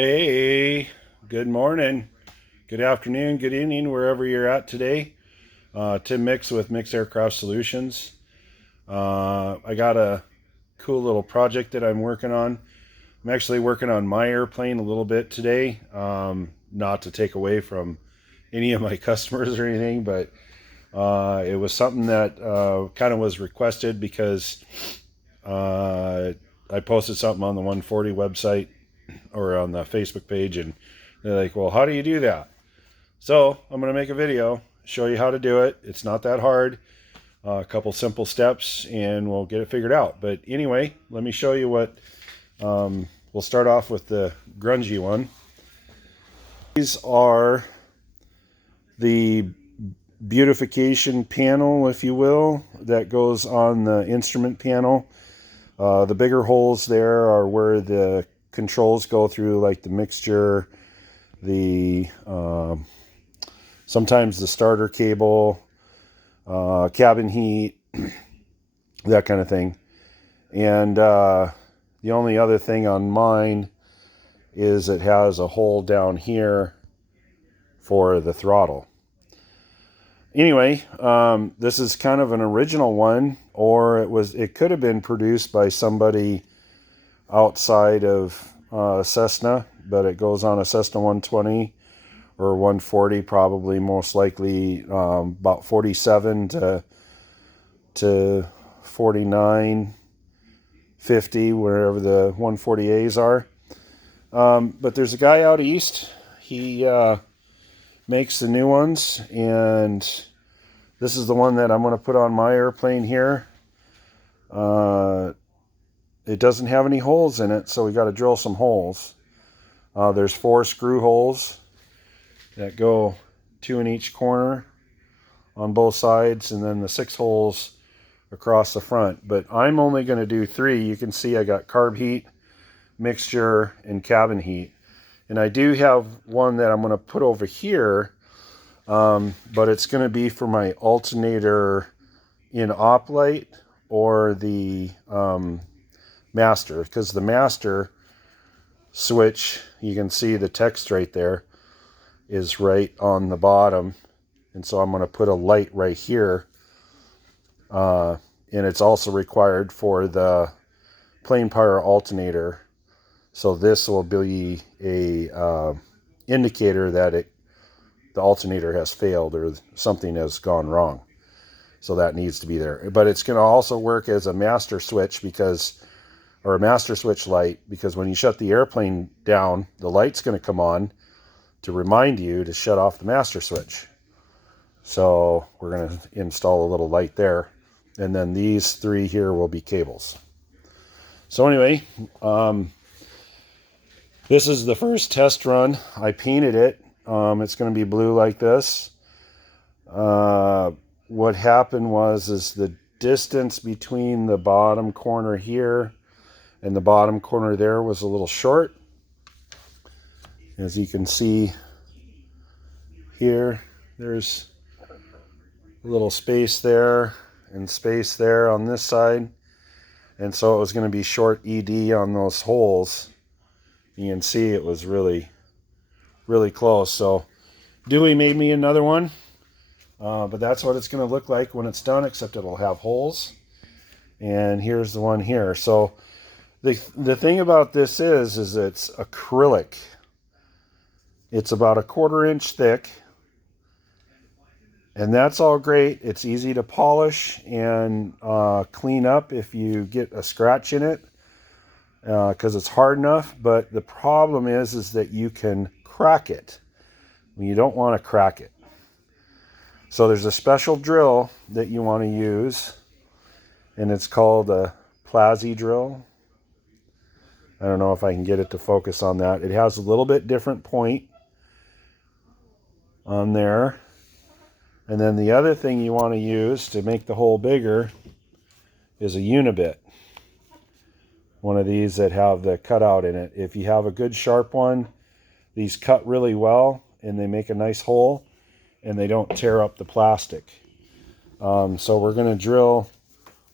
Hey, good morning, good afternoon, good evening, wherever you're at today. Tim Mix with Mix Aircraft Solutions. I got a cool little project that I'm working on. I'm actually working on my airplane a little bit today, not to take away from any of my customers or anything, but it was something that kind of was requested because uh, I posted something on the 140 website or on the Facebook page, and they're like, well, how do you do that? So I'm going to make a video, show you how to do it. It's not that hard. A couple simple steps and we'll get it figured out. But anyway, let me show you what, we'll start off with the grungy one. These are the beautification panel, if you will, that goes on the instrument panel. The bigger holes there are where the controls go through, like the mixture, the sometimes the starter cable, cabin heat, that kind of thing. And the only other thing on mine is it has a hole down here for the throttle. Anyway, this is kind of an original one, or it could have been produced by somebody outside of Cessna, but it goes on a Cessna 120 or 140, probably most likely about 47 to 49, 50, wherever the 140As are. But there's a guy out east. He makes the new ones, and this is the one that I'm going to put on my airplane here. It doesn't have any holes in it, so we got to drill some holes. There's 4 screw holes that go 2 in each corner on both sides, and then the 6 holes across the front. But I'm only going to do 3. You can see I got carb heat, mixture, and cabin heat. And I do have one that I'm going to put over here, but it's going to be for my alternator in op light or the master, because the master switch, you can see the text right there, is right on the bottom. And so I'm going to put a light right here. And it's also required for the plane power alternator. So this will be a indicator that the alternator has failed or something has gone wrong. So that needs to be there. But it's going to also work as a master switch or a master switch light, because when you shut the airplane down, the light's going to come on to remind you to shut off the master switch. So we're going to install a little light there. And then these 3 here will be cables. So anyway, this is the first test run. I painted it. It's going to be blue like this. What happened is the distance between the bottom corner here and the bottom corner there was a little short. As you can see here, there's a little space there and space there on this side. And so it was going to be short ED on those holes. You can see it was really, really close. So Dewey made me another one. But that's what it's going to look like when it's done, except it'll have holes. And here's the one here. So the thing about this is it's acrylic. It's about 1/4 inch thick. And that's all great. It's easy to polish and clean up if you get a scratch in it, because it's hard enough. But the problem is that you can crack it. You don't want to crack it. So there's a special drill that you want to use, and it's called a Plazzi drill. I don't know if I can get it to focus on that. It has a little bit different point on there. And then the other thing you want to use to make the hole bigger is a unibit. One of these that have the cutout in it. If you have a good sharp one, these cut really well and they make a nice hole and they don't tear up the plastic. So we're going to drill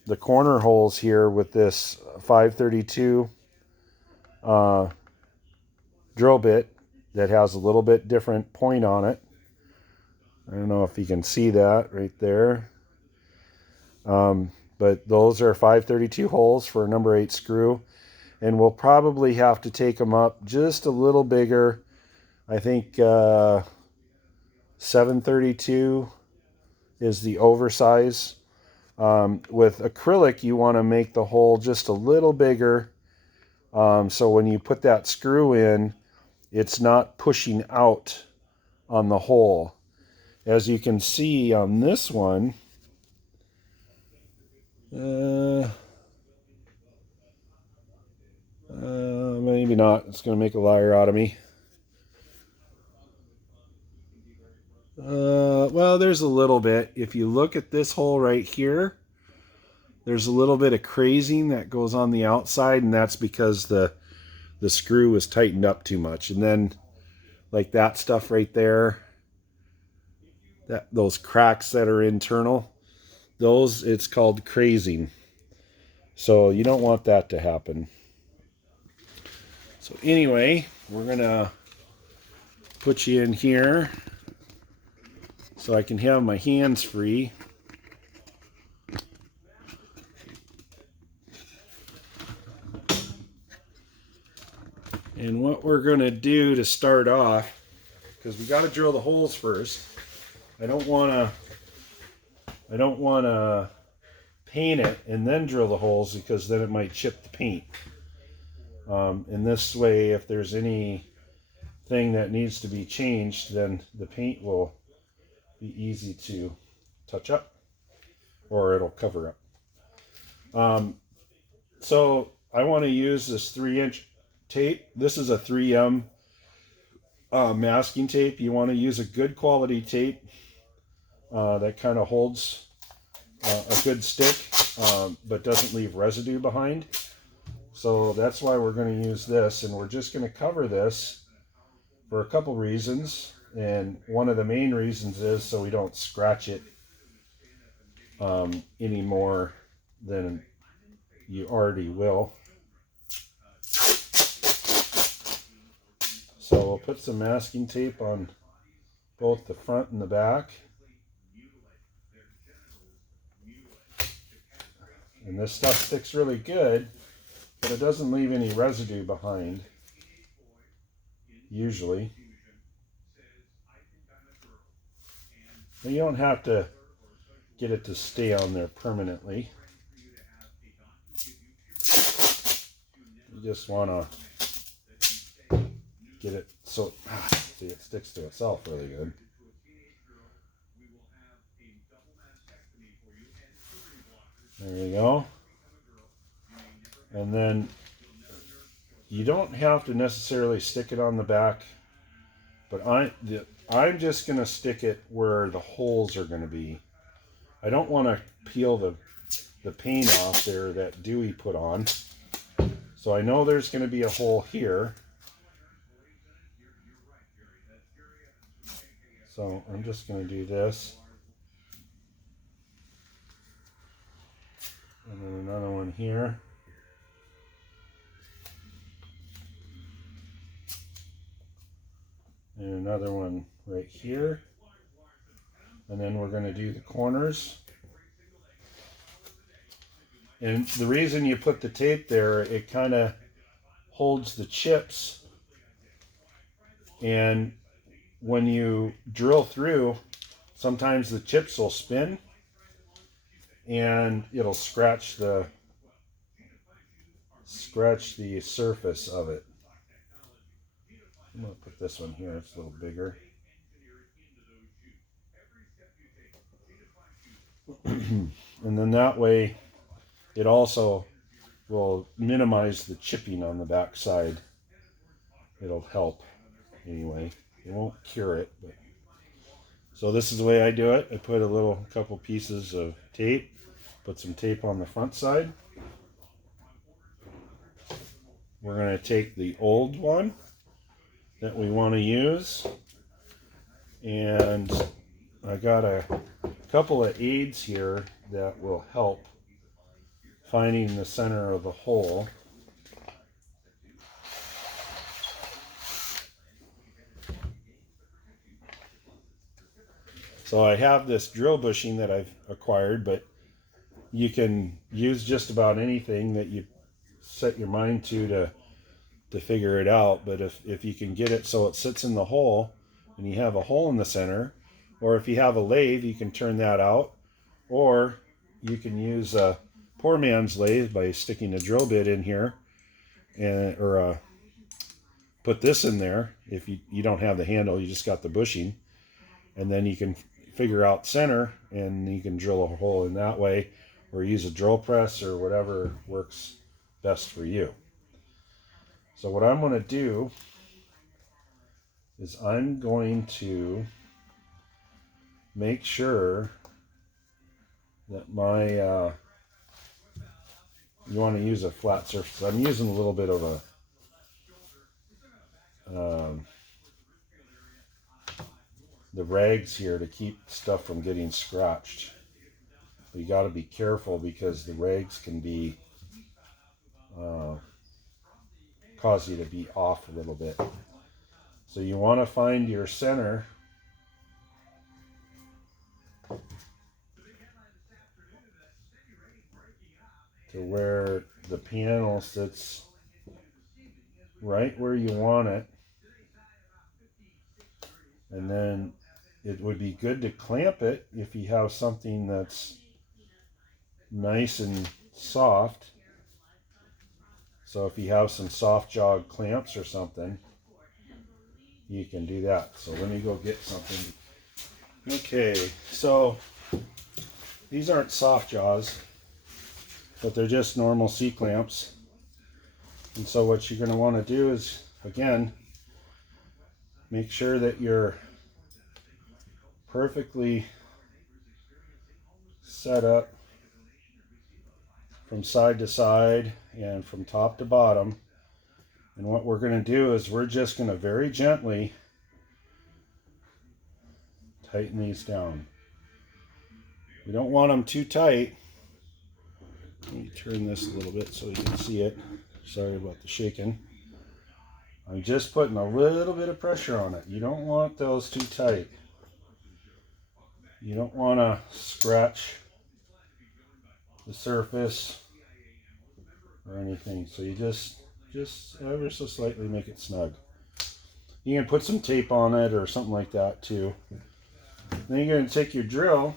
the corner holes here with this 532 drill bit that has a little bit different point on it. I don't know if you can see that right there. But those are 532 holes for a number 8 screw. And we'll probably have to take them up just a little bigger. I think 732 is the oversize. With acrylic, you want to make the hole just a little bigger. So when you put that screw in, it's not pushing out on the hole. As you can see on this one, maybe not. It's going to make a liar out of me. Well, there's a little bit. If you look at this hole right here, there's a little bit of crazing that goes on the outside, and that's because the screw is tightened up too much. And then, like that stuff right there, those cracks that are internal, those, it's called crazing. So you don't want that to happen. So anyway, we're gonna put you in here so I can have my hands free. And what we're gonna do to start off, because we got to drill the holes first. I don't wanna paint it and then drill the holes, because then it might chip the paint. In this way, if there's anything that needs to be changed, then the paint will be easy to touch up, or it'll cover up. So I want to use this 3-inch tape. This is a 3M masking tape. You want to use a good quality tape that kind of holds a good stick, but doesn't leave residue behind. So that's why we're going to use this, and we're just going to cover this for a couple reasons. And one of the main reasons is so we don't scratch it any more than you already will. So we'll put some masking tape on both the front and the back. And this stuff sticks really good, but it doesn't leave any residue behind, usually. And you don't have to get it to stay on there permanently. You just want to get it so, see, it sticks to itself really good. There you go. And then you don't have to necessarily stick it on the back, but I'm just going to stick it where the holes are going to be. I don't want to peel the paint off there that Dewey put on. So I know there's going to be a hole here. So I'm just going to do this. And then another one here. And another one right here. And then we're going to do the corners. And the reason you put the tape there, it kind of holds the chips. And when you drill through, sometimes the chips will spin and it'll scratch the surface of it. I'm going to put this one here, it's a little bigger. And then that way it also will minimize the chipping on the back side. It'll help anyway. It won't cure it, but so this is the way I do it. I put a couple pieces of tape, put some tape on the front side. We're going to take the old one that we want to use, and I got a couple of aids here that will help finding the center of the hole. So I have this drill bushing that I've acquired, but you can use just about anything that you set your mind to figure it out. But if you can get it so it sits in the hole and you have a hole in the center, or if you have a lathe, you can turn that out, or you can use a poor man's lathe by sticking a drill bit in here, and or put this in there. If you don't have the handle, you just got the bushing, and then you can figure out center and you can drill a hole in that way, or use a drill press or whatever works best for you. So what I'm going to do is I'm going to make sure that my you want to use a flat surface. I'm using a little bit of a the rags here to keep stuff from getting scratched. But you got to be careful because the rags can be cause you to be off a little bit. So you want to find your center to where the panel sits right where you want it. And then it would be good to clamp it if you have something that's nice and soft. So if you have some soft jog clamps or something, you can do that. So let me go get something. Okay, so these aren't soft jaws, but they're just normal C-clamps. And so what you're going to want to do is, again, make sure that you're perfectly set up from side to side and from top to bottom. And what we're going to do is we're just going to very gently tighten these down. We don't want them too tight. Let me turn this a little bit so you can see it. Sorry about the shaking. I'm just putting a little bit of pressure on it. You don't want those too tight. You don't want to scratch the surface or anything. So you just ever so slightly make it snug. You can put some tape on it or something like that too. Then you're going to take your drill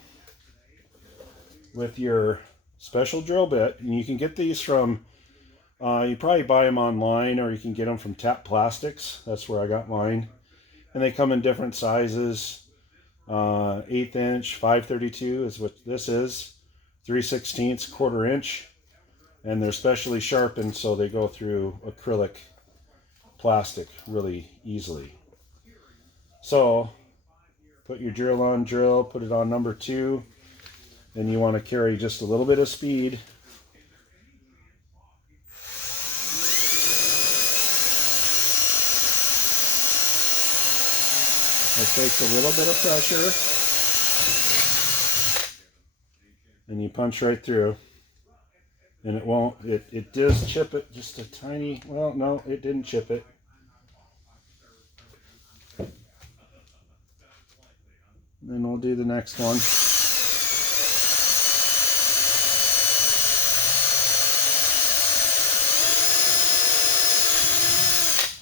with your special drill bit, and you can get these from you probably buy them online, or you can get them from Tap Plastics. That's where I got mine. And they come in different sizes. 1/8 inch, 532 is what this is. 3/16, 1/4 inch. And they're specially sharpened so they go through acrylic plastic really easily. So put your drill on drill, put it on number 2. And you want to carry just a little bit of speed. It takes a little bit of pressure, and you punch right through, and it won't, it does chip it just a tiny, well, no, it didn't chip it. Then we'll do the next one.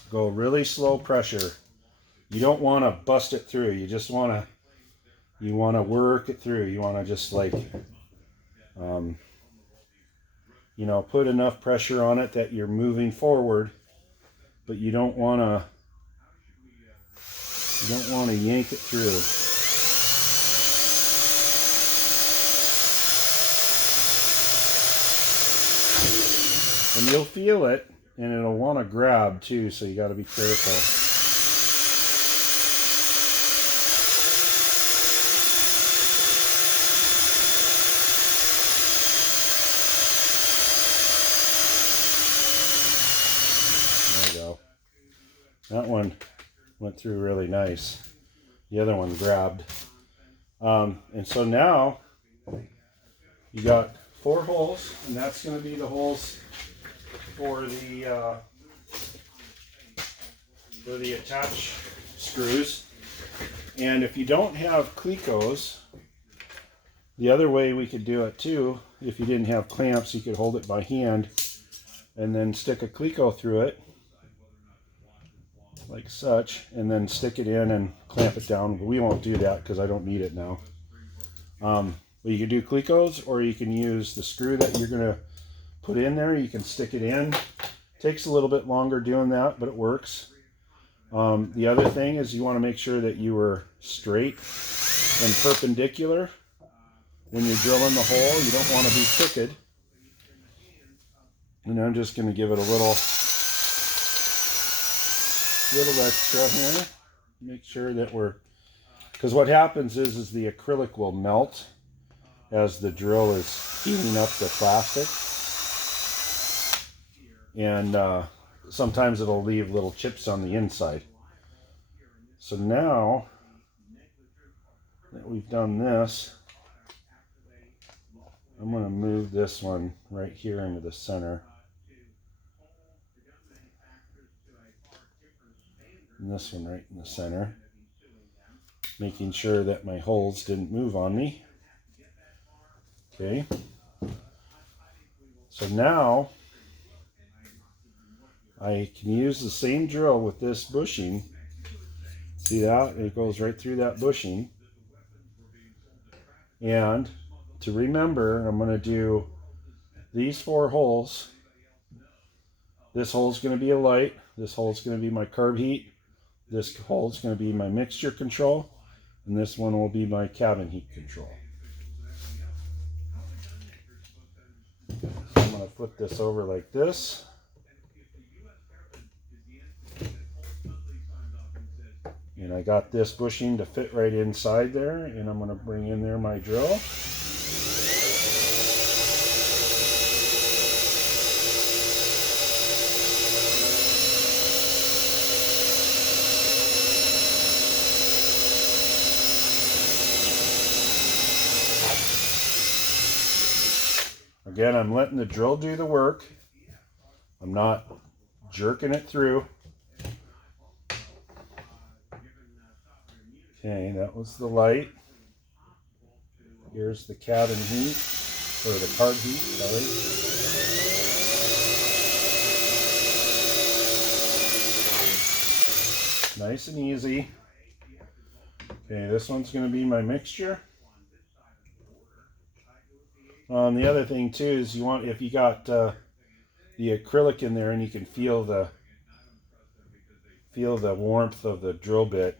Go really slow pressure. You don't want to bust it through. You just want to, work it through. You want to just like, put enough pressure on it that you're moving forward, but you don't want to yank it through. And you'll feel it, and it'll want to grab too, so you got to be careful. That one went through really nice. The other one grabbed. And so now you got 4 holes, and that's going to be the holes for the attach screws. And if you don't have clecos, the other way we could do it too, if you didn't have clamps, you could hold it by hand and then stick a cleco through it like such, and then stick it in and clamp it down. But we won't do that because I don't need it now. But you can do clecos, or you can use the screw that you're going to put in there. You can stick it in. Takes a little bit longer doing that, but it works. The other thing is you want to make sure that you are straight and perpendicular when you're drilling the hole. You don't want to be crooked. And I'm just going to give it a little extra here. Make sure that we're, because what happens is the acrylic will melt as the drill is heating up the plastic. And sometimes it'll leave little chips on the inside. So now that we've done this, I'm going to move this one right here into the center. And this one right in the center. Making sure that my holes didn't move on me. Okay. So now I can use the same drill with this bushing. See that? It goes right through that bushing. And to remember, I'm going to do these 4 holes. This hole is going to be a light. This hole is going to be my carb heat. This hole is going to be my mixture control. And this one will be my cabin heat control. So I'm going to flip this over like this. And I got this bushing to fit right inside there. And I'm going to bring in there my drill. Again, I'm letting the drill do the work. I'm not jerking it through. Okay, that was the light. Here's the cabin heat, or the carb heat, sorry. Nice and easy. Okay, this one's going to be my mixture. The other thing too is you want, if you got the acrylic in there and you can feel the warmth of the drill bit.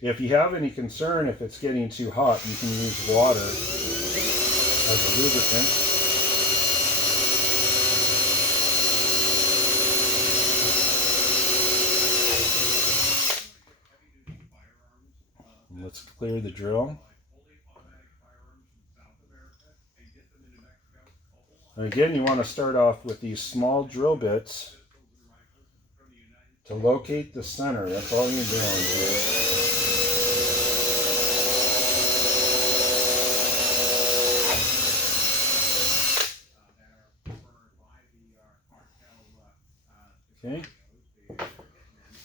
If you have any concern if it's getting too hot, you can use water as a lubricant. And let's clear the drill. And again, you want to start off with these small drill bits to locate the center. That's all you're doing here. Okay.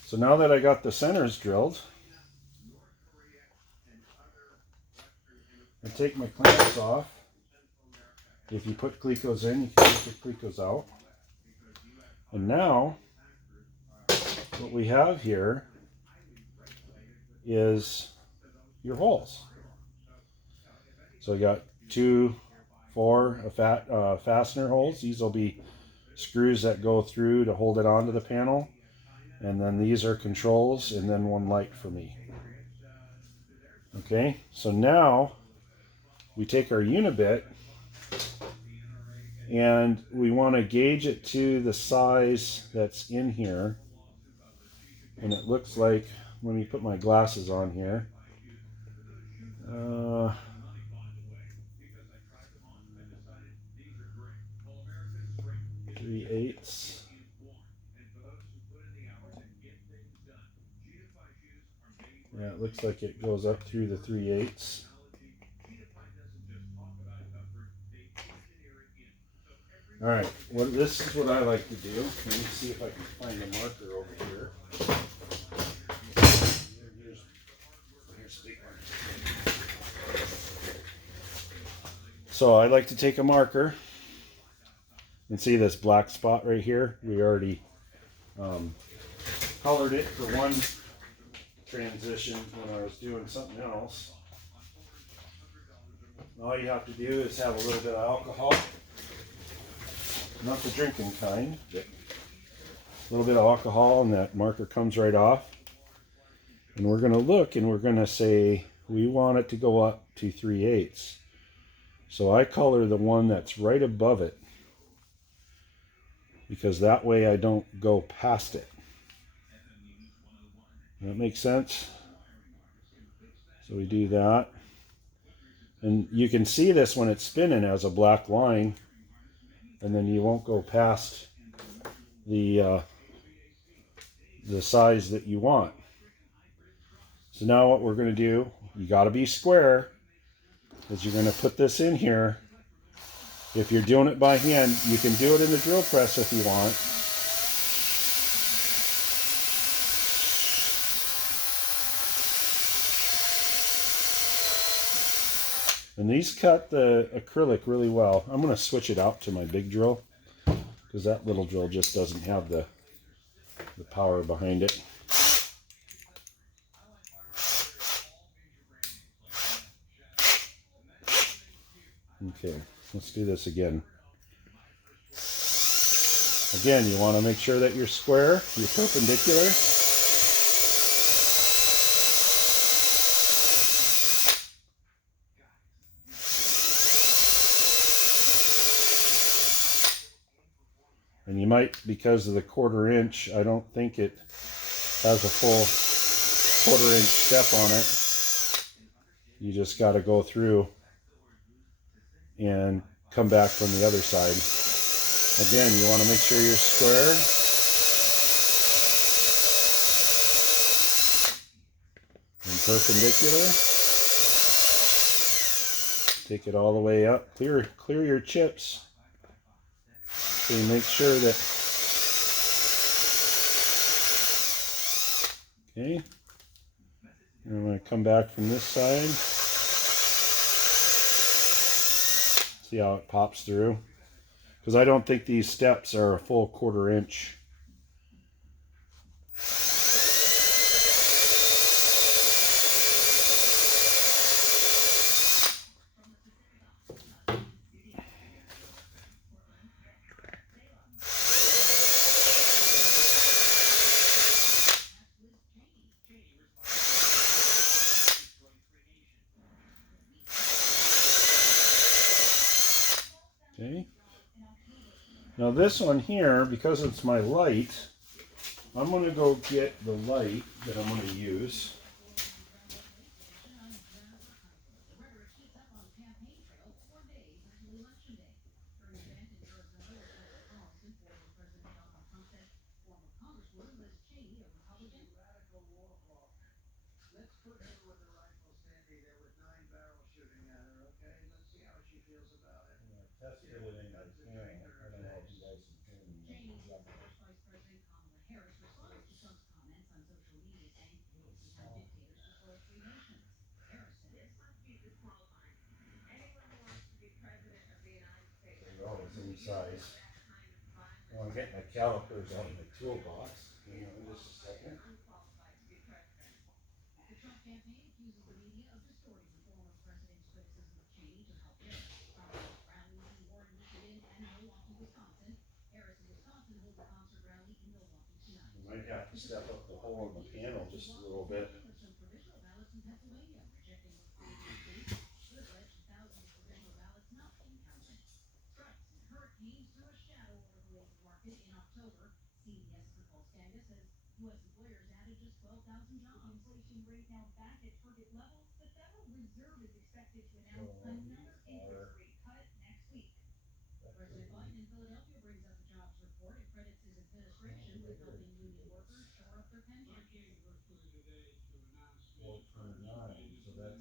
So now that I got the centers drilled, I take my clamps off. If you put clecos in, you can take the clecos out. And now, what we have here is your holes. So you got 2, 4 fastener holes. These will be screws that go through to hold it onto the panel. And then these are controls, and then 1 light for me. Okay, so now we take our unibit and we want to gauge it to the size that's in here. And it looks like, let me put my glasses on here. 3/8. Yeah, it looks like it goes up through the 3/8. All right, this is what I like to do. Let me see if I can find a marker over here. So I like to take a marker and see this black spot right here. We already colored it for one transition when I was doing something else. All you have to do is have a little bit of alcohol, not the drinking kind, but a little bit of alcohol, and that marker comes right off. And we're going to look and we're going to say we want it to go up to 3/8. So I color the one that's right above it, because that way I don't go past it. That makes sense? So we do that. And you can see this when it's spinning as a black line, and then you won't go past the size that you want. So now what we're going to do, you got to be square, is you're going to put this in here. If you're doing it by hand, you can do it in the drill press if you want. And these cut the acrylic really well. I'm going to switch it out to my big drill, because that little drill just doesn't have the power behind it. Okay, let's do this again. Again, you want to make sure that you're square, you're perpendicular. And you might, because of the 1/4 inch, I don't think it has a full 1/4 inch step on it. You just got to go through and come back from the other side. Again, you want to make sure you're square. And perpendicular. Take it all the way up. Clear your chips. So you make sure that. Okay. And I'm going to come back from this side. See how it pops through? Because I don't think these steps are a full 1/4 inch. Okay. Now this one here, because it's my light, I'm going to go get the light that I'm going to use. Test everything I can. I don't know if you guys can hear me. They're all the same size. I want to get my calipers out of my toolbox. Hang on just a second. You might have to step up the hole in the panel just a little bit. So that's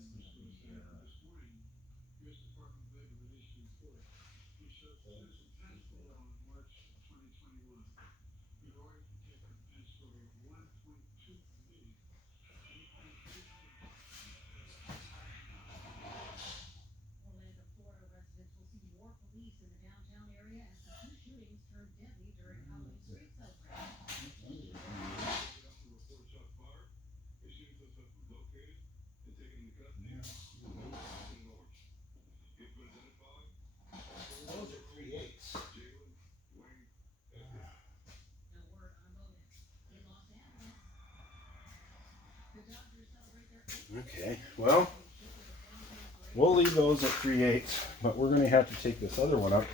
Okay, well, we'll leave those at 3/8, but we're going to have to take this other one up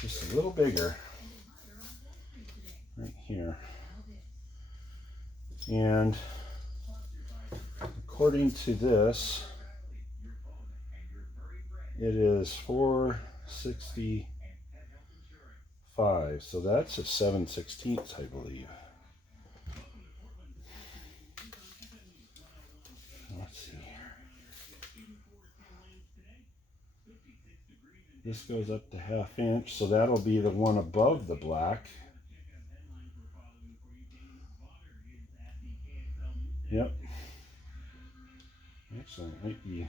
just a little bigger right here. And according to this, it is 465, so that's a 7/16, I believe. Let's see here. This goes up to 1/2 inch, so that'll be the one above the black. Yep. Actually, it might be.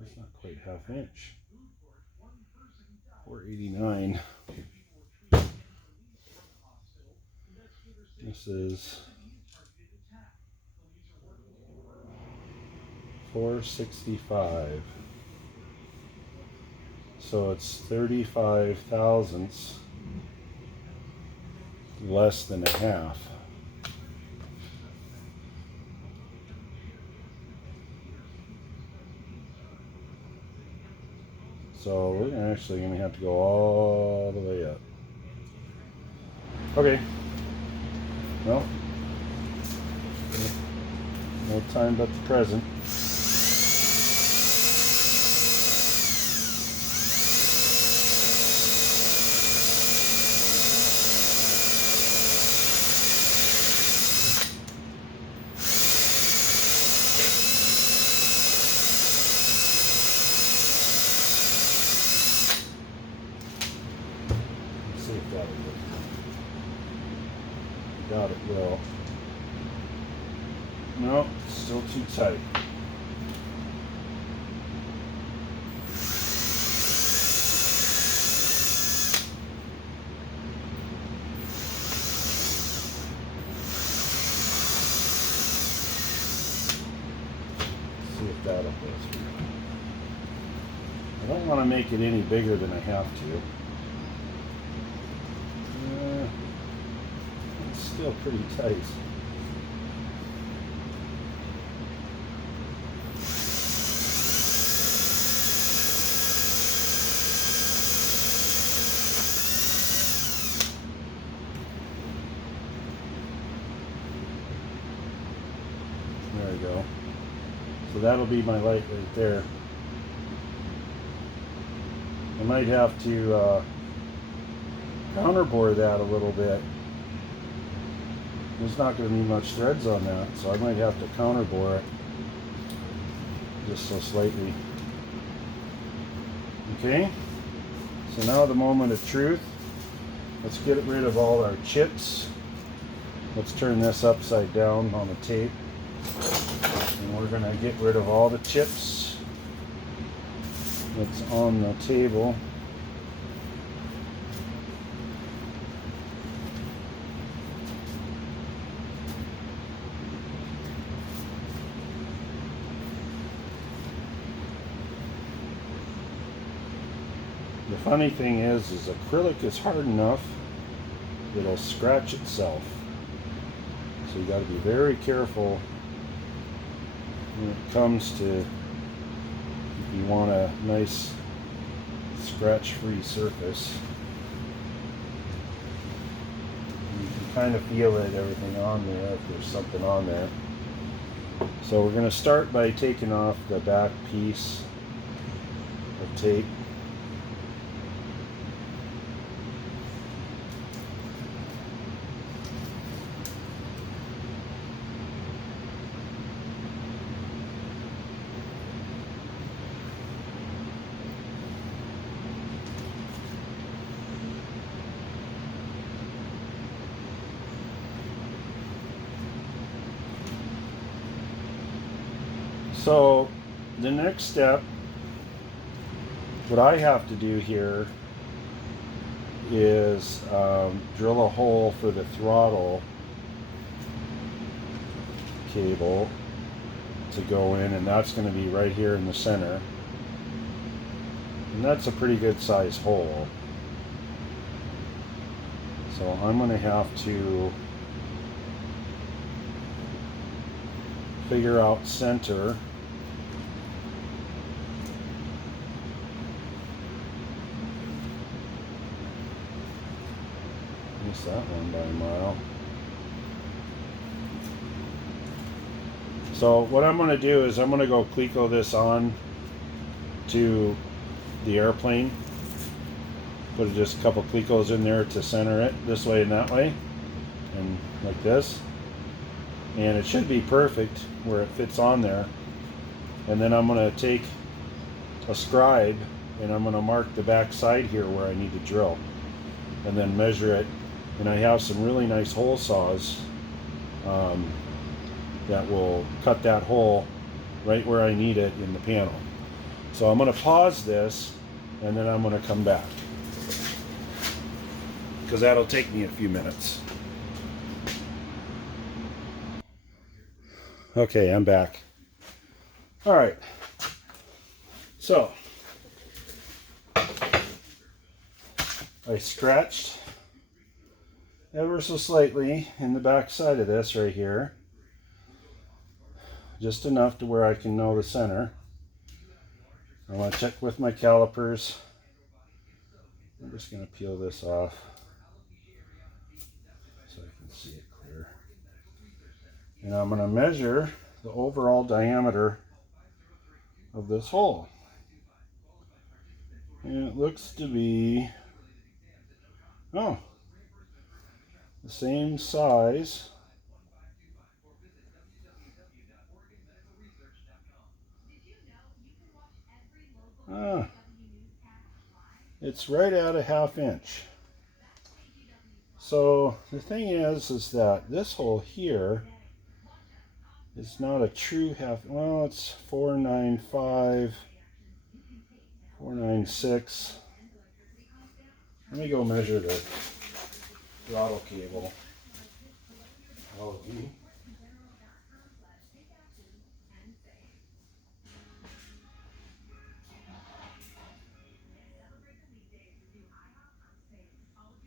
That's not quite 1/2 inch. 489. This is 465. So it's 35 thousandths less than 1/2. So we're actually going to have to go all the way up. Okay. Well, no time but the present. See if that'll work. Doubt it will. No, still too tight. See if that'll go through. I don't want to make it any bigger than I have to. It's still pretty tight. There we go. So that'll be my light right there. I might have to counterbore that a little bit. There's not going to be much threads on that, so I might have to counterbore it just so slightly. Okay, so now the moment of truth. Let's get rid of all our chips. Let's turn this upside down on the tape. And we're going to get rid of all the chips that's on the table. The funny thing is acrylic is hard enough, it'll scratch itself. So you got to be very careful when it comes to, if you want a nice scratch-free surface. You can kind of feel it, everything on there, if there's something on there. So we're going to start by taking off the back piece of tape. So the next step, what I have to do here is drill a hole for the throttle cable to go in, and that's going to be right here in the center. And that's a pretty good size hole. So I'm going to have to figure out center. Missed that one by a mile. So what I'm going to do is I'm going to go cleco this on to the airplane. Put just a couple clecos in there to center it this way and that way, and like this. And it should be perfect where it fits on there. And then I'm going to take a scribe and I'm going to mark the back side here where I need to drill, and then measure it. And I have some really nice hole saws that will cut that hole right where I need it in the panel. So I'm going to pause this and then I'm going to come back, because that'll take me a few minutes. Okay, I'm back. All right. So I scratched ever so slightly in the back side of this right here, just enough to where I can know the center. I want to check with my calipers. I'm just going to peel this off so I can see it clear. And I'm going to measure the overall diameter of this hole. And it looks to be, the same size. It's right at a 1/2 inch. So the thing is that this hole here is not a true half. Well, it's 495, 496. Let me go measure the throttle cable. LV.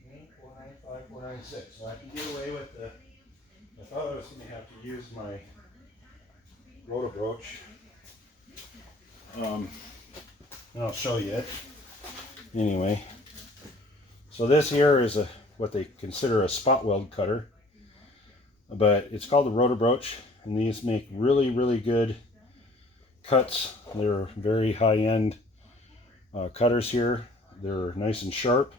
Okay, 495, 496. So I can get away with the. I thought I was going to have to use my rotor broach. And I'll show you it. Anyway, so this here is what they consider a spot weld cutter, but it's called the rotor broach, and these make really, really good cuts. They're very high-end cutters here. They're nice and sharp,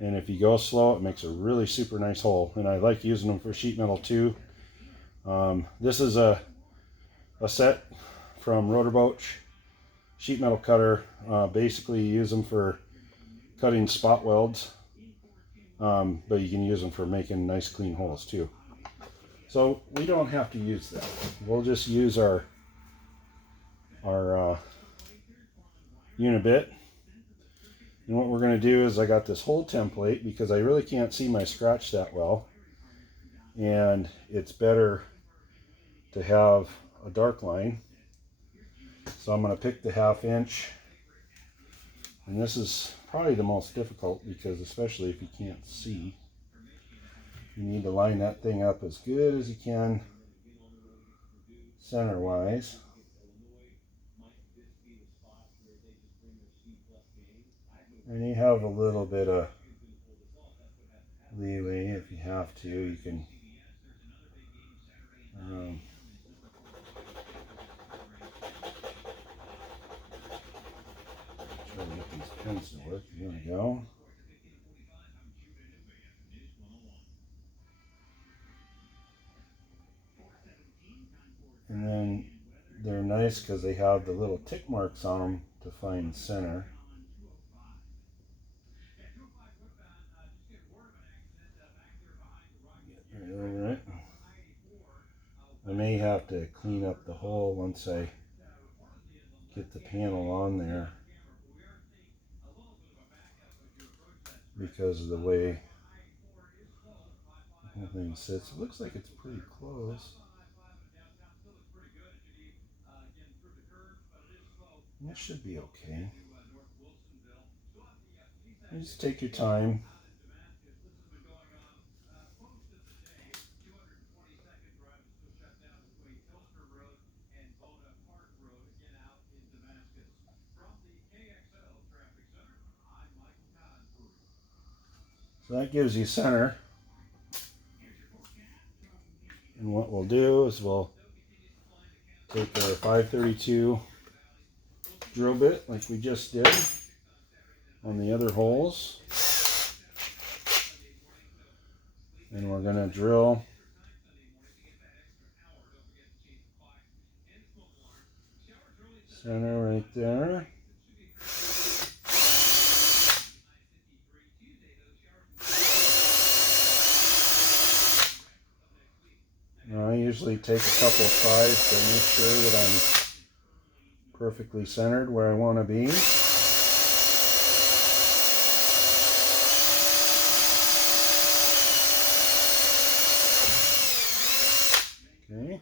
and if you go slow, it makes a really super nice hole. And I like using them for sheet metal too. This is a set from Rotor Broach sheet metal cutter. Basically, you use them for cutting spot welds, but you can use them for making nice clean holes too. So we don't have to use that. We'll just use our unibit. And what we're going to do is, I got this hole template because I really can't see my scratch that well, and it's better to have a dark line. So I'm going to pick the 1/2 inch, and this is probably the most difficult, because especially if you can't see, you need to line that thing up as good as you can center wise. And you have a little bit of leeway if you have to. You can try to get these pins to work. Here we go. And then they're nice because they have the little tick marks on them to find center. Get right over it. I may have to clean up the hole once I get the panel on there, because of the way the whole thing sits. It looks like it's pretty close. This should be okay. You just take your time. So that gives you center. And what we'll do is we'll take our 532 drill bit like we just did on the other holes. And we're going to drill center right there. Now I usually take a couple of tries to make sure that I'm perfectly centered where I want to be. Okay.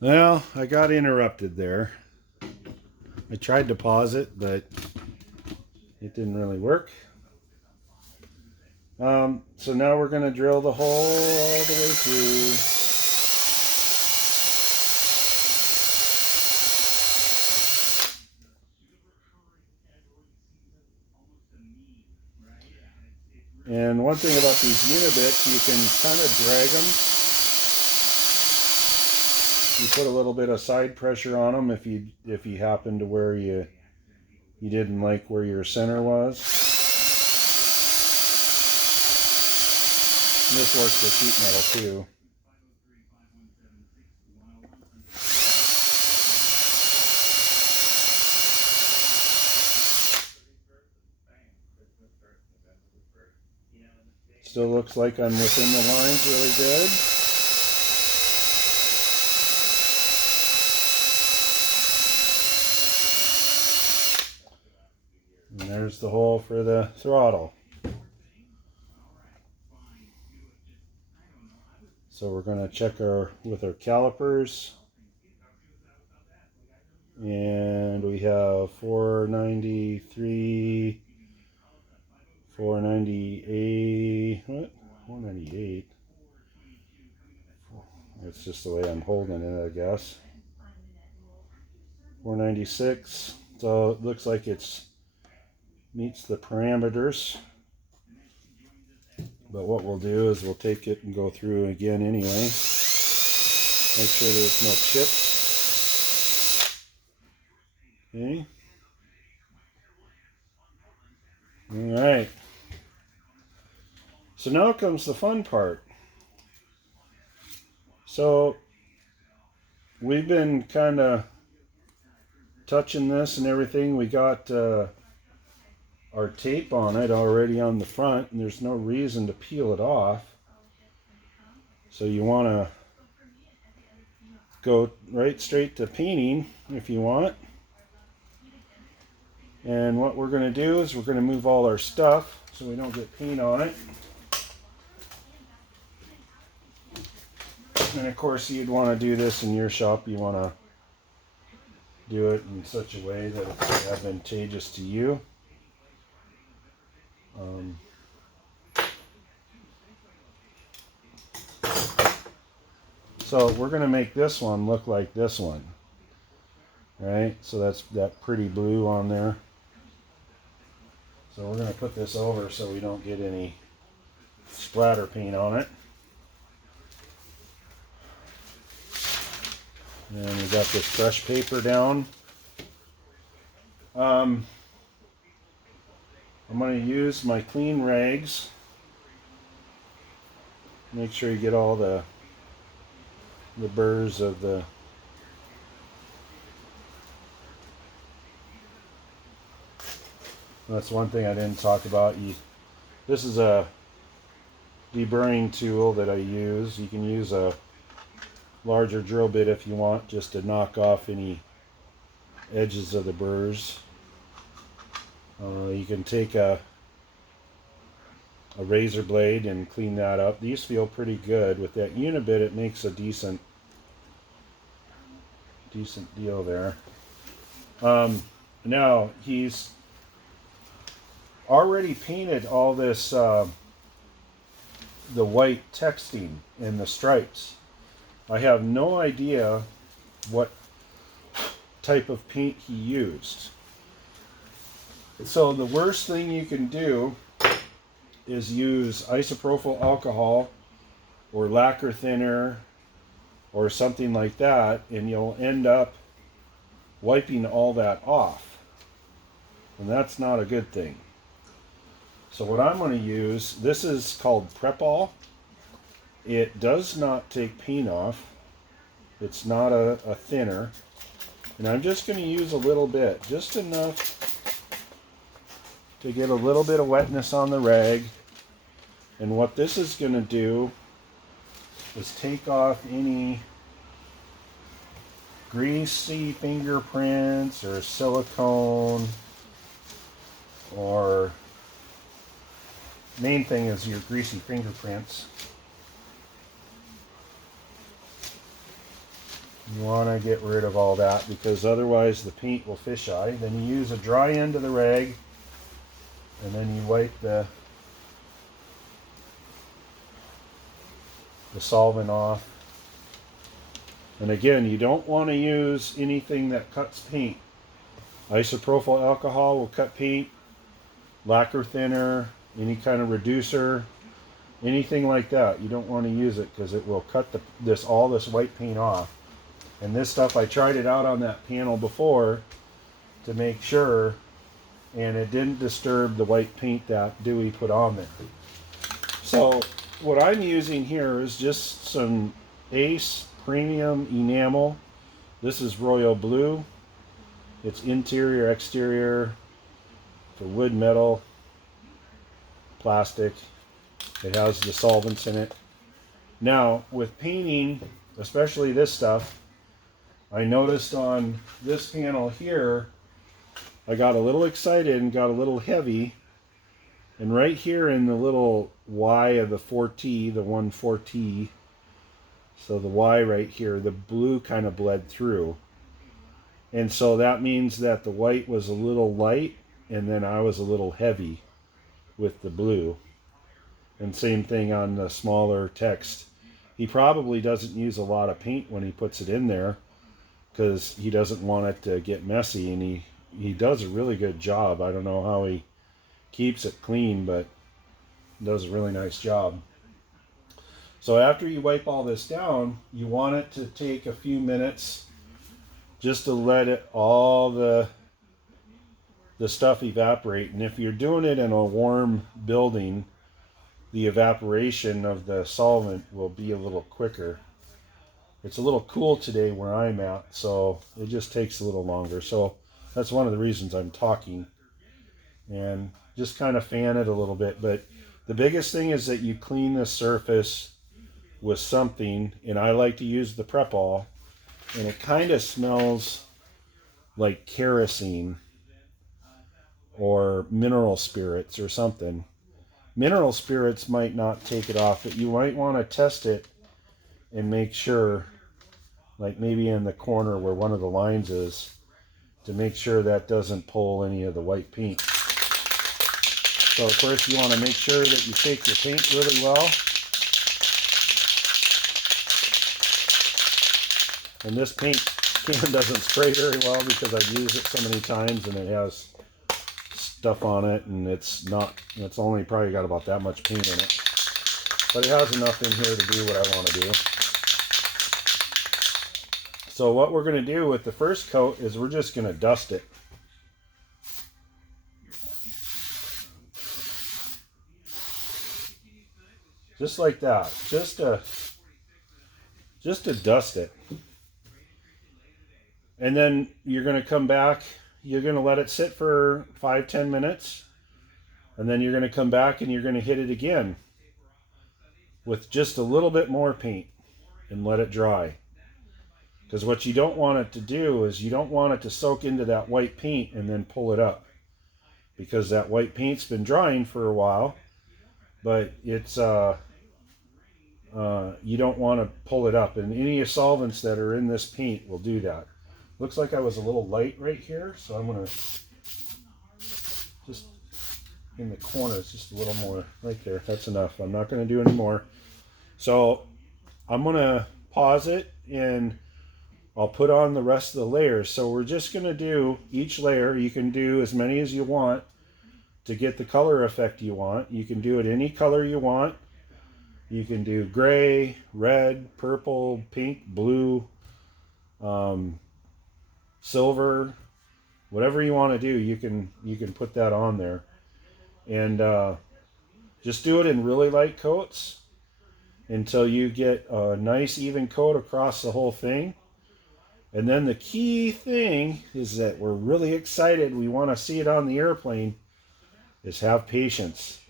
Well, I got interrupted there. I tried to pause it, but it didn't really work. So now we're going to drill the hole all the way through. And one thing about these unibits, you can kind of drag them. You put a little bit of side pressure on them if you happen to where you didn't like where your center was. And this works with sheet metal too. Still looks like I'm within the lines really good. And there's the hole for the throttle. So we're going to check with our calipers. And we have 493, 498, what? 498. That's just the way I'm holding it, I guess. 496. So it looks like it's meets the parameters. But what we'll do is we'll take it and go through again anyway. Make sure there's no chips. Okay. All right. So now comes the fun part. So we've been kind of touching this and everything. We got our tape on it already on the front, and there's no reason to peel it off. So you want to go right straight to painting if you want. And what we're going to do is we're going to move all our stuff so we don't get paint on it. And of course you'd want to do this in your shop. You want to do it in such a way that it's advantageous to you. So we're going to make this one look like this one. Right? So that's that pretty blue on there. So we're going to put this over so we don't get any splatter paint on it. And we got this fresh paper down. I'm going to use my clean rags. Make sure you get all the burrs of the That's one thing I didn't talk about. This is a deburring tool that I use. You can use a larger drill bit if you want, just to knock off any edges of the burrs. You can take a razor blade and clean that up. These feel pretty good. With that unibit, it makes a decent deal there. Now he's already painted all this the white texting in the stripes. I have no idea what type of paint he used. So the worst thing you can do is use isopropyl alcohol or lacquer thinner or something like that, and you'll end up wiping all that off. And that's not a good thing. So what I'm going to use, this is called Prep-All. It does not take paint off. It's not a thinner. And I'm just going to use a little bit, just enough to get a little bit of wetness on the rag. And what this is going to do is take off any greasy fingerprints or silicone, or main thing is your greasy fingerprints. You want to get rid of all that because otherwise the paint will fisheye. Then you use a dry end of the rag and then you wipe the solvent off. And again, you don't want to use anything that cuts paint. Isopropyl alcohol will cut paint, lacquer thinner, any kind of reducer, anything like that. You don't want to use it because it will cut all this white paint off. And this stuff, I tried it out on that panel before to make sure, and it didn't disturb the white paint that Dewey put on there. So what I'm using here is just some Ace Premium Enamel. This is Royal Blue. It's interior, exterior, for wood, metal, plastic. It has the solvents in it. Now, with painting, especially this stuff, I noticed on this panel here, I got a little excited and got a little heavy. And right here in the little Y of the 4T, the 1-4T, so the Y right here, the blue kind of bled through. And so that means that the white was a little light, and then I was a little heavy with the blue. And same thing on the smaller text. He probably doesn't use a lot of paint when he puts it in there because he doesn't want it to get messy, and he does a really good job. I don't know how he keeps it clean, but he does a really nice job. So after you wipe all this down, you want it to take a few minutes just to let all the stuff evaporate. And if you're doing it in a warm building, the evaporation of the solvent will be a little quicker. It's a little cool today where I'm at, so it just takes a little longer. So that's one of the reasons I'm talking. And just kind of fan it a little bit. But the biggest thing is that you clean the surface with something, and I like to use the Prep-All, and it kind of smells like kerosene or mineral spirits or something. Mineral spirits might not take it off, but you might want to test it and make sure, like maybe in the corner where one of the lines is, to make sure that doesn't pull any of the white paint. So of course you want to make sure that you shake your paint really well. And this paint can doesn't spray very well because I've used it so many times and it has stuff on it, and it's only probably got about that much paint in it. But it has enough in here to do what I want to do. So what we're going to do with the first coat is we're just going to dust it. Just like that. Just to dust it. And then you're going to come back, you're going to let it sit for 5-10 minutes, and then you're going to come back and you're going to hit it again with just a little bit more paint and let it dry. Because what you don't want it to do is you don't want it to soak into that white paint and then pull it up. Because that white paint's been drying for a while, but it's you don't want to pull it up. And any solvents that are in this paint will do that. Looks like I was a little light right here, so I'm going to just in the corners, just a little more right there. That's enough. I'm not going to do any more. So I'm going to pause it, and I'll put on the rest of the layers. So we're just going to do each layer. You can do as many as you want to get the color effect you want. You can do it any color you want. You can do gray, red, purple, pink, blue, silver, whatever you want to do. You can put that on there, and just do it in really light coats until you get a nice even coat across the whole thing. And then the key thing is that we're really excited. We want to see it on the airplane. Is have patience.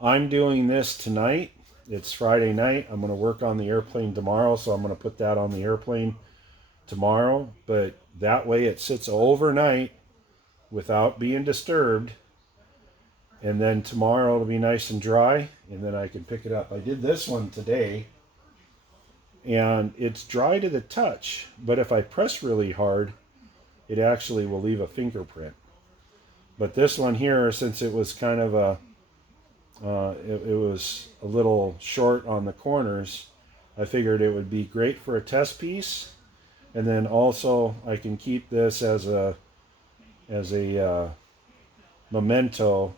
I'm doing this tonight. It's Friday night. I'm going to work on the airplane tomorrow, so I'm going to put that on the airplane tomorrow. But that way it sits overnight without being disturbed. And then tomorrow it'll be nice and dry, and then I can pick it up. I did this one today, and it's dry to the touch, but if I press really hard, it actually will leave a fingerprint. But this one here, since it was kind of it was a little short on the corners, I figured it would be great for a test piece. And then also I can keep this as a memento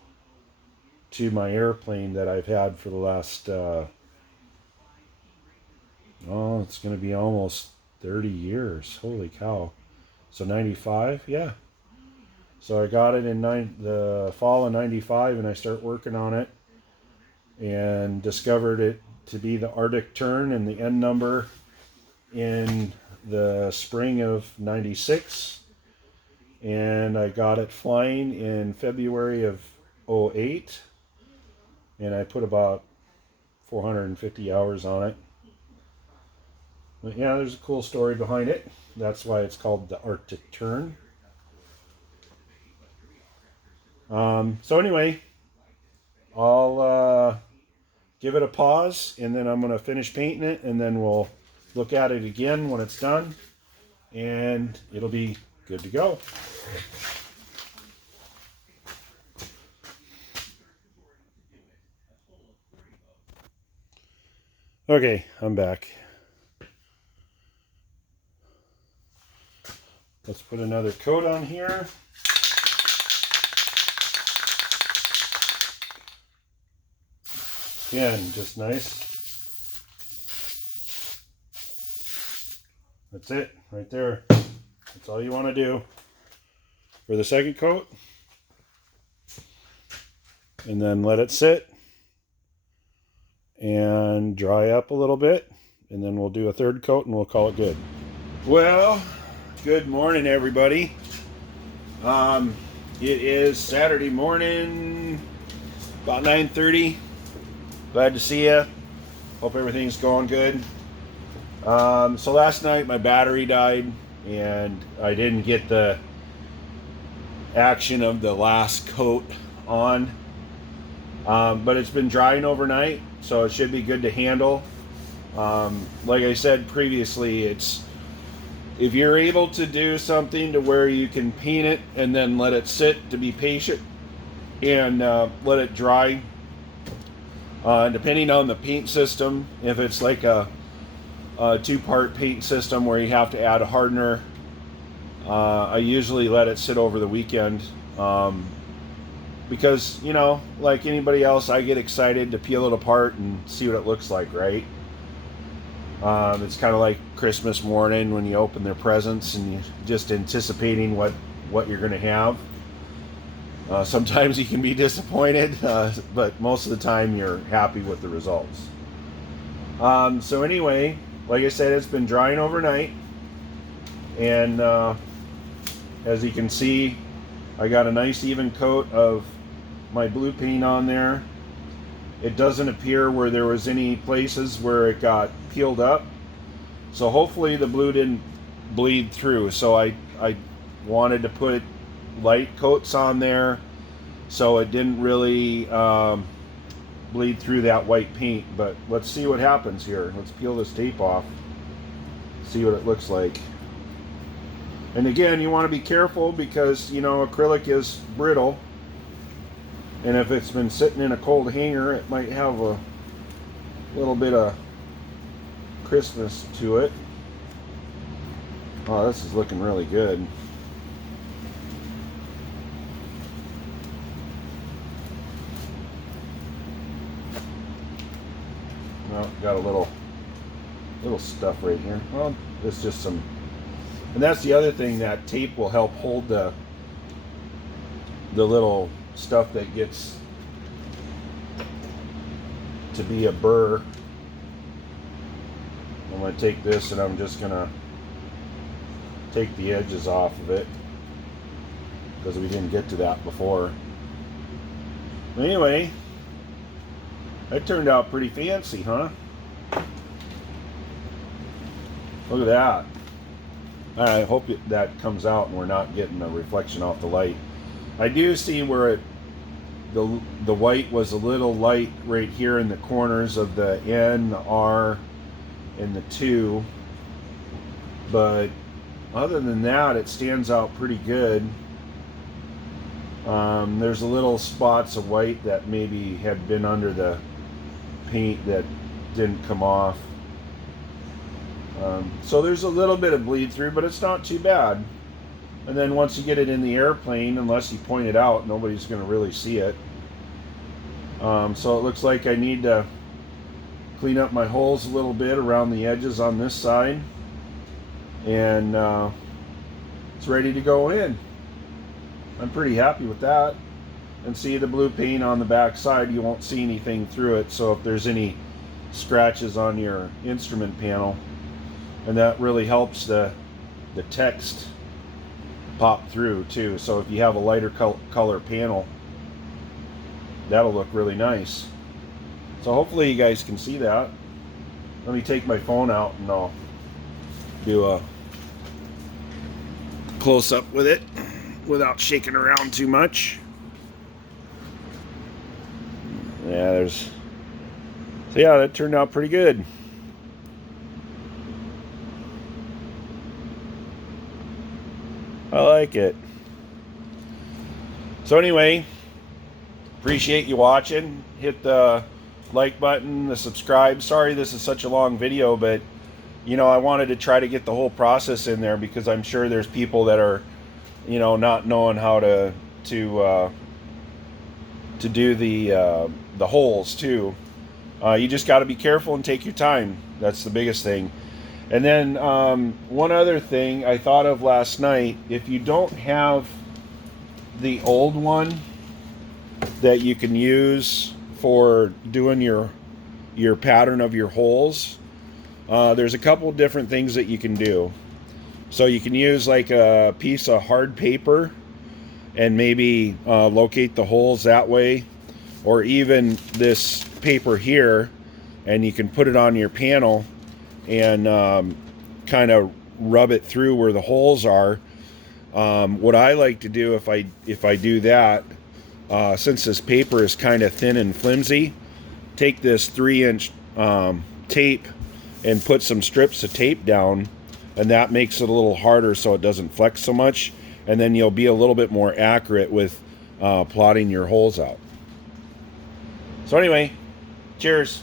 to my airplane that I've had for the last it's going to be almost 30 years. Holy cow. So 95, yeah. So I got it in the fall of 95, and I start working on it and discovered it to be the Arctic Tern and the N number in the spring of 96. And I got it flying in February of 08. And I put about 450 hours on it. But yeah, there's a cool story behind it. That's why it's called the Arctic Tern. So anyway, I'll give it a pause, and then I'm going to finish painting it, and then we'll look at it again when it's done, and it'll be good to go. Okay, I'm back. Let's put another coat on here. Again, just nice. That's it, right there. That's all you want to do for the second coat. And then let it sit and dry up a little bit. And then we'll do a third coat and we'll call it good. Well, good morning, everybody. It is Saturday morning, about 9:30. Glad to see you. Hope everything's going good. So last night my battery died, and I didn't get the action of the last coat on. But it's been drying overnight, so it should be good to handle. Like I said previously, if you're able to do something to where you can paint it and then let it sit, to be patient and let it dry. Depending on the paint system, if it's like a two-part paint system where you have to add a hardener, I usually let it sit over the weekend, because, you know, like anybody else, I get excited to peel it apart and see what it looks like, right? It's kind of like Christmas morning when you open their presents and you're just anticipating what you're going to have. Sometimes you can be disappointed, but most of the time you're happy with the results. So anyway, like I said, it's been drying overnight, and as you can see, I got a nice even coat of my blue paint on there. It doesn't appear where there was any places where it got peeled up, so hopefully the blue didn't bleed through. So I wanted to put light coats on there so it didn't really bleed through that white paint. But let's see what happens here. Let's peel this tape off, see what it looks like. And again, you want to be careful because, you know, acrylic is brittle, and if it's been sitting in a cold hanger, it might have a little bit of crispness to it. Oh, this is looking really good. Well, got a little stuff right here. Well, it's just some, and that's the other thing, that tape will help hold the little stuff that gets to be a burr. I'm going to take this and I'm just going to take the edges off of it because we didn't get to that before. Anyway, that turned out pretty fancy, huh? Look at that. I hope that comes out and we're not getting a reflection off the light. I do see where the white was a little light right here in the corners of the N, the R, and the 2. But other than that, it stands out pretty good. There's a little spots of white that maybe had been under the paint that didn't come off. So there's a little bit of bleed through, but it's not too bad. And then once you get it in the airplane, unless you point it out, nobody's going to really see it. So it looks like I need to clean up my holes a little bit around the edges on this side. And it's ready to go in. I'm pretty happy with that. And see the blue paint on the back side, you won't see anything through it. So if there's any scratches on your instrument panel, and that really helps the text pop through too. So if you have a lighter color panel, that'll look really nice. So hopefully you guys can see that. Let me take my phone out and I'll do a close up with it without shaking around too much. Yeah, so yeah, that turned out pretty good. I like it. So anyway, appreciate you watching. Hit the like button, the subscribe. Sorry this is such a long video, but you know, I wanted to try to get the whole process in there because I'm sure there's people that are, you know, not knowing how to do the holes too. You just got to be careful and take your time. That's the biggest thing. And then one other thing I thought of last night, if you don't have the old one that you can use for doing your pattern of your holes, there's a couple different things that you can do. So you can use like a piece of hard paper and maybe locate the holes that way, or even this paper here, and you can put it on your panel and kind of rub it through where the holes are. What I like to do if I do that, since this paper is kind of thin and flimsy, take this 3-inch tape and put some strips of tape down, and that makes it a little harder so it doesn't flex so much, and then you'll be a little bit more accurate with plotting your holes out. So anyway, cheers.